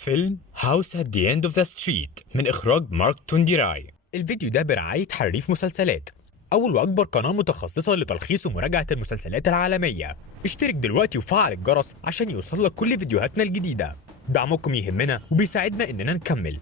فيلم هاوس at the end of the street من إخراج مارك تونديراي. الفيديو ده برعاية حريف مسلسلات، أول وأكبر قناة متخصصة لتلخيص ومراجعة المسلسلات العالمية. اشترك دلوقتي وفعل الجرس عشان يوصلك كل فيديوهاتنا الجديدة. دعمكم يهمنا وبيساعدنا إننا نكمل.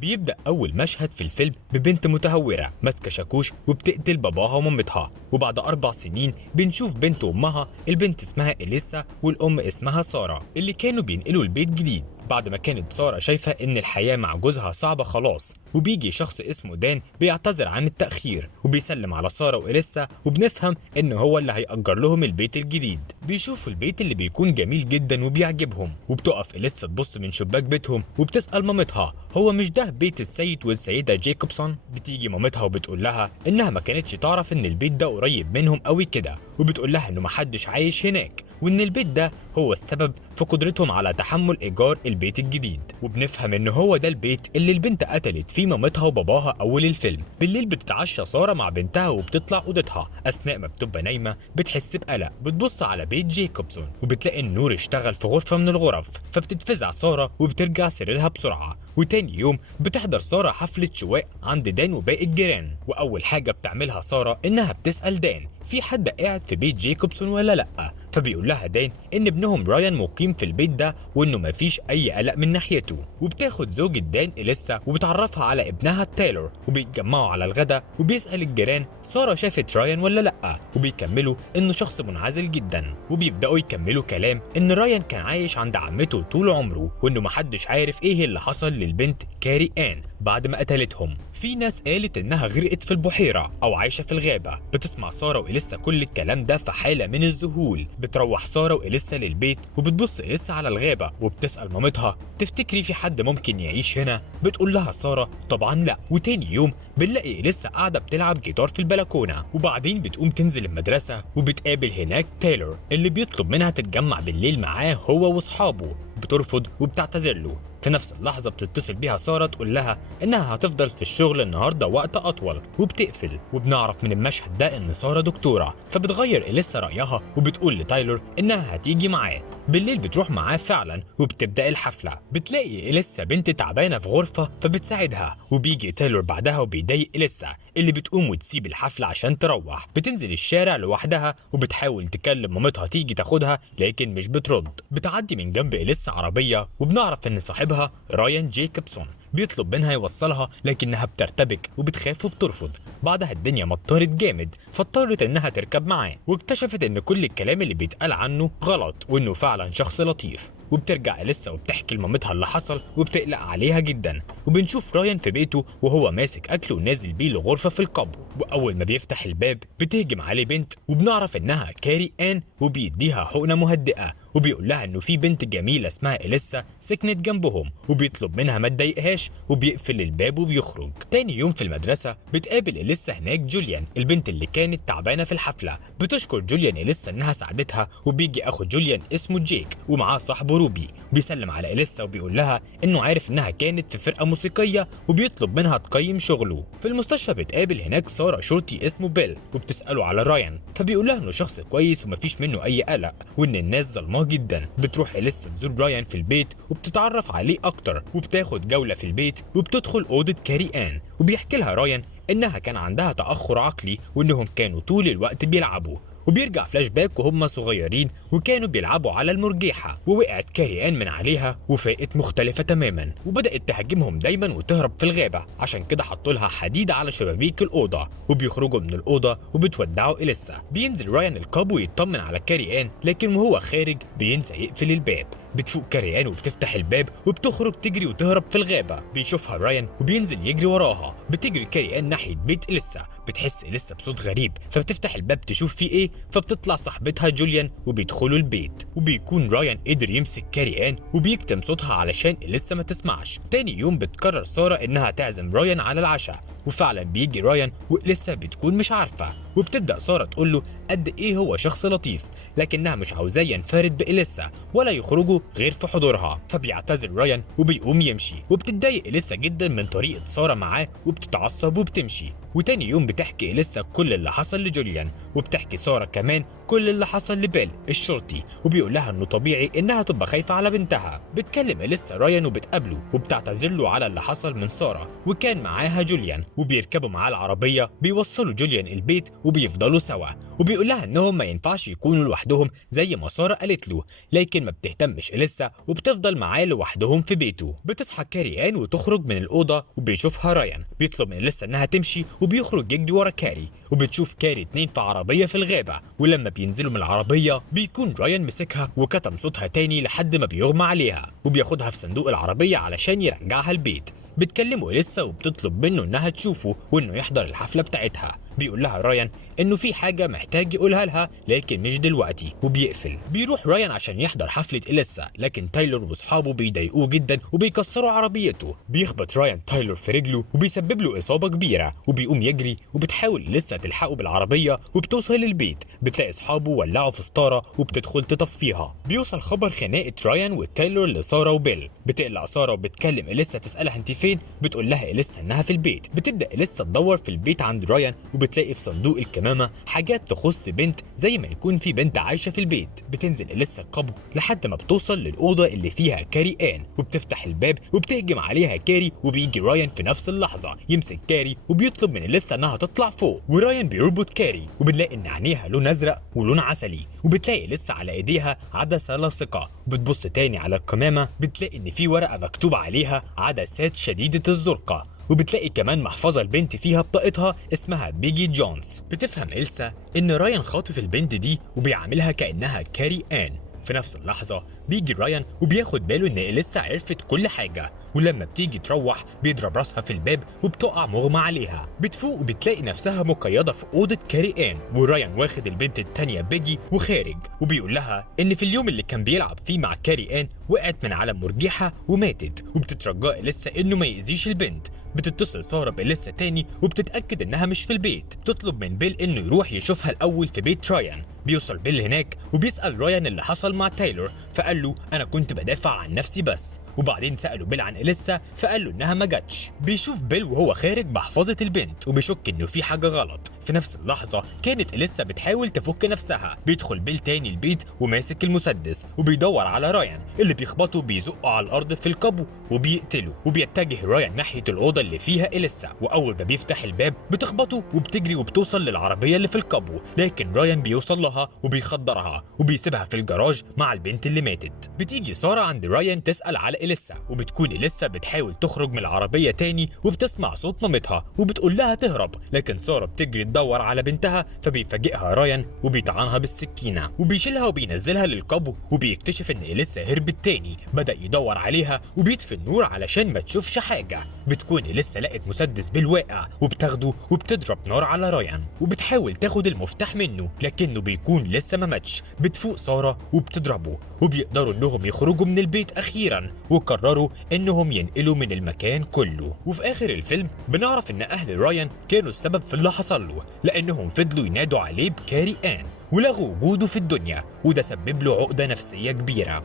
بيبدأ أول مشهد في الفيلم ببنت متهورة ماسكة شاكوش وبتقتل باباها ومامتها، وبعد 4 سنين بنشوف بنت وأمها. البنت اسمها إليسا والأم اسمها سارة، اللي كانوا بينقلوا البيت جديد بعد ما كانت سارة شايفة إن الحياة مع جوزها صعبة خلاص. وبيجي شخص اسمه دان بيعتذر عن التأخير وبيسلم على سارة وإليسا، وبنفهم إن هو اللي هيأجر لهم البيت الجديد. بيشوفوا البيت اللي بيكون جميل جدا وبيعجبهم، وبتقف إليسا تبص من شباك بيتهم وبتسأل مامتها هو مش ده بيت السيد والسيدة جيكوبسون؟ بتيجي مامتها وبتقول لها إنها ما كانتش تعرف إن البيت ده قريب منهم قوي كده، وبتقول لها إنه محدش عايش هناك، وإن البيت ده هو السبب في قدرتهم على تحمل إيجار البيت الجديد. وبنفهم إن هو ده البيت اللي البنت قتلت فيه مامتها وباباها أول الفيلم. بالليل بتتعشى سارة مع بنتها وبتطلع أوضتها. أثناء ما بتبقى نايمة بتحس بقلق، بتبص على بيت جيكوبسون وبتلاقي النور اشتغل في غرفة من الغرف، فبتتفزع سارة وبترجع سريرها بسرعة. وتاني يوم بتحضر سارة حفلة شواء عند دان وباقي الجيران، وأول حاجة بتعملها سارة إنها بتسأل دان في حد قاعد في بيت جيكوبسون ولا لأ. فبيقول لها دان إن ابنهم رايان مقيم في البيت ده وإنه مفيش أي قلق من ناحيته. وبتاخد زوجة دان إليسا وبتعرفها على ابنها تايلور، وبيتجمعوا على الغدا وبيسأل الجيران سارة شافت رايان ولا لأ، وبيكملوا إنه شخص منعزل جدا. وبيبدأوا يكملوا كلام إن رايان كان عايش عند عمته طول عمره، وإنه محدش عارف إيه اللي حصل للبنت كاري آن بعد ما قتلتهم. في ناس قالت إنها غرقت في البحيرة أو عايشة في الغابة. بتسمع سارة وإليسا كل الكلام ده في حالة من الذهول. بتروح سارة وإليسا للبيت وبتبص إليسا على الغابة وبتسأل مامتها تفتكري في حد ممكن يعيش هنا؟ بتقول لها سارة طبعا لا. وتاني يوم بنلاقي إليسا قاعدة بتلعب جيتار في البلكونة، وبعدين بتقوم تنزل المدرسة وبتقابل هناك تايلور اللي بيطلب منها تتجمع بالليل معاه هو واصحابه. بترفض وبتعتذر له. في نفس اللحظة بتتصل بيها سارة تقول لها إنها هتفضل في الشغل النهاردة وقت أطول، وبتقفل. وبنعرف من المشهد ده إن سارة دكتورة، فبتغير إليسا رأيها وبتقول لتايلور إنها هتيجي معاه. بالليل بتروح معاه فعلا وبتبدأ الحفلة. بتلاقي إليسا بنت تعبانة في غرفة فبتساعدها، وبيجي تايلور بعدها وبيضايق إليسا اللي بتقوم وتسيب الحفلة عشان تروح. بتنزل الشارع لوحدها وبتحاول تكلم مامتها تيجي تاخدها لكن مش بترد. بتعدي من جنب إليسا عربية وبنعرف إن صاحبها رايان جيكوبسون بيطلب منها يوصلها، لكنها بترتبك وبتخاف وبترفض. بعدها الدنيا مطرت جامد فاضطرت انها تركب معاه، واكتشفت ان كل الكلام اللي بيتقال عنه غلط وانه فعلا شخص لطيف. وبترجع لسه وبتحكي لمامتها اللي حصل وبتقلق عليها جدا. وبنشوف رايان في بيته وهو ماسك اكل ونازل بيه لغرفه في القبو، واول ما بيفتح الباب بتهجم عليه بنت وبنعرف انها كاري آن وبيديها حقنه مهدئه، وبيقول لها انه في بنت جميله اسمها إليسا سكنت جنبهم وبيطلب منها ما تضايقهاش، وبيقفل الباب وبيخرج. تاني يوم في المدرسه بتقابل إليسا هناك جوليان البنت اللي كانت تعبانه في الحفله. بتشكر جوليان إليسا انها ساعدتها، وبيجي اخو جوليان اسمه جيك ومعاه صاحبه روبي. بيسلم على إليسا وبيقول لها انه عارف انها كانت في فرقه موسيقيه وبيطلب منها تقيم شغله. في المستشفى بتقابل هناك ساره شرطي اسمه بيل وبتساله على رايان، فبيقول لها انه شخص كويس ومفيش منه اي قلق وان الناس ظلماه جدا. بتروح إليسا تزور رايان في البيت وبتتعرف عليه اكتر وبتاخد جوله في البيت، وبتدخل اوضه كاري آن وبيحكي لها رايان انها كان عندها تاخر عقلي وانهم كانوا طول الوقت بيلعبوا. وبيرجع فلاش باك وهم صغيرين وكانوا بيلعبوا على المرجيحة، ووقعت كاري آن من عليها وفاقت مختلفة تماما وبدأت تهاجمهم دايما وتهرب في الغابة. عشان كده حطوا لها حديد على شبابيك الأوضة. وبيخرجوا من الأوضة وبتودعوا إليسا. بينزل رايان القاب ويطمن على كاري آن، لكن وهو خارج بينسى يقفل الباب. بتفوق كاري آن وبتفتح الباب وبتخرج تجري وتهرب في الغابة. بيشوفها رايان وبينزل يجري وراها. بتجري كاري آن ناحية بيت إليسا. بتحس إليسا بصوت غريب فبتفتح الباب تشوف فيه ايه، فبتطلع صاحبتها جوليان وبيدخلوا البيت. وبيكون رايان قدر يمسك كاري آن وبيكتم صوتها علشان إليسا ما تسمعش. تاني يوم بتقرر سارة انها تعزم رايان على العشاء، وفعلا بيجي رايان وإليسا بتكون مش عارفة. وبتبدأ سارة تقول له قد ايه هو شخص لطيف، لكنها مش عاوزاه ينفرد بإليسا ولا يخرجوا غير في حضورها. فبيعتذر رايان وبيقوم يمشي، وبتتضايق إليسا جدا من طريقة سارة معاه وبتتعصب وبتمشي. وتاني يوم بتحكي إليسا كل اللي حصل لجوليان، وبتحكي سارة كمان كل اللي حصل لبيل الشرطي وبيقول لها انه طبيعي انها تبقى خايفه على بنتها. بتكلم إليسا رايان وبتقابله وبتعتذر له على اللي حصل من ساره، وكان معاها جوليان وبيركبوا معاه العربيه بيوصلوا جوليان البيت وبيفضلوا سوا، وبيقول لها انهم ما ينفعش يكونوا لوحدهم زي ما ساره قالت له، لكن ما بتهتمش إليسا وبتفضل معاه لوحدهم في بيته. بتصحى كاري آن وتخرج من الأوضة وبيشوفها رايان، بيطلب من إليسا إنها تمشي وبيخرج يجري ورا كاري، وبتشوف كاري اتنين في عربية في الغابة، ولما بينزلوا من العربية بيكون رايان مسكها وكتم صوتها تاني لحد ما بيغمى عليها، وبياخدها في صندوق العربية علشان يرجعها البيت. بتكلمه إليسا وبتطلب منه إنها تشوفه وإنه يحضر الحفلة بتاعتها. بيقول لها رايان إنه في حاجة محتاج يقولها لها لكن مش دلوقتي، وبيقفل. بيروح رايان عشان يحضر حفلة إليسا، لكن تايلور وأصحابه بيضايقوه جدا وبيكسروا عربيته. بيخبط رايان تايلور في رجله وبيسبب له إصابة كبيرة، وبيقوم يجري وبتحاول إليسا تلحقه بالعربية وبتوصل البيت. بتلاقي أصحابه ولعوا في ستارة وبتدخل تطفيها. بيوصل خبر خناقة رايان وتايلور لسارة وبيل. بتقلق سارة وبتكلم إليسا تسألها انت فين، بتقول لها إليسا انها في البيت. بتبدأ إليسا تدور في البيت عند رايان وبتلاقي في صندوق الكمامة حاجات تخص بنت زي ما يكون في بنت عايشة في البيت. بتنزل إليسا القبو لحد ما بتوصل للأوضة اللي فيها كاري آن، وبتفتح الباب وبتهجم عليها كاري، وبيجي رايان في نفس اللحظة يمسك كاري وبيطلب من إليسا انها تطلع فوق، ورايان بيربط كاري وبنلاقي ان عينيها لون ازرق ولون عسلي، وبتلاقي إليسا على ايديها عدسة لاصقة. بتبص تاني على القمامة بتلاقي ان في ورقة مكتوب عليها عدسات شديدة الزرقة، وبتلاقي كمان محفظة البنت فيها بطاقتها اسمها بيجي جونز. بتفهم إليسا إن رايان خاطف البنت دي وبيعاملها كأنها كاري آن. في نفس اللحظة بيجي رايان وبياخد باله إن إليسا عرفت كل حاجة، ولما بتيجي تروح بيضرب راسها في الباب وبتقع مغمى عليها. بتفوق وبتلاقي نفسها مقيدة في أوضة كاري آن، ورايان واخد البنت التانية بيجي وخارج، وبيقول لها إن في اليوم اللي كان بيلعب فيه مع كاري آن وقعت من على مرجحة وماتت، وبتترجى إليسا إنه ما يأذيش البنت. بتتصل سارة بإليسا تاني وبتتأكد إنها مش في البيت. بتطلب من بيل إنه يروح يشوفها الأول في بيت رايان. بيوصل بيل هناك وبيسأل رايان اللي حصل مع تايلور، فقال له أنا كنت بدافع عن نفسي بس. وبعدين سأله بيل عن إليسا فقال له إنها ما جاتش. بيشوف بيل وهو خارج محفظة البنت وبيشك إنه في حاجة غلط. في نفس اللحظة كانت إليسا بتحاول تفك نفسها. بيدخل بيل تاني البيت وماسك المسدس وبيدور على رايان اللي بيخبطه بيزقه على الأرض في القبو وبيقتله. وبيتجه رايان ناحية الأوضة اللي فيها إليسا، وأول ما بيفتح الباب بتخبطه وبتجري وبتوصل للعربية اللي في القبو، لكن رايان بيوصل لها وبيخدرها وبيسيبها في الجراج مع البنت اللي ماتت. بتيجي سارة عند رايان تسأل على إليسا، وبتكون إليسا بتحاول تخرج من العربية تاني وبتسمع صوت مامتها وبتقول لها تهرب، لكن سارة بتجري تدور على بنتها فبيفاجئها رايان وبيطعنها بالسكينة وبيشيلها وبينزلها للقبو، وبيكتشف إن إليسا هربت تاني. بدأ يدور عليها وبيطفي النور علشان ما تشوفش حاجة. بتكون إليسا لقت مسدس بالواقع وبتاخده وبتضرب نار على رايان وبتحاول تاخد المفتاح منه، لكنه بيكون لسه ما ماتش. بتفوق سارة وبتضربه وبيقدروا انهم يخرجوا من البيت اخيرا، وقرروا انهم ينقلوا من المكان كله. وفي اخر الفيلم بنعرف ان اهل رايان كانوا السبب في اللي حصل له، لانهم فضلوا ينادوا عليه بكاري آن ولغوا وجوده في الدنيا، وده سبب له عقدة نفسية كبيرة.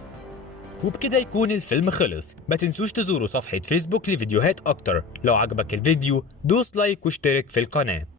وبكده يكون الفيلم خلص. ما تنسوش تزوروا صفحة فيسبوك لفيديوهات اكتر. لو عجبك الفيديو دوس لايك واشترك في القناة.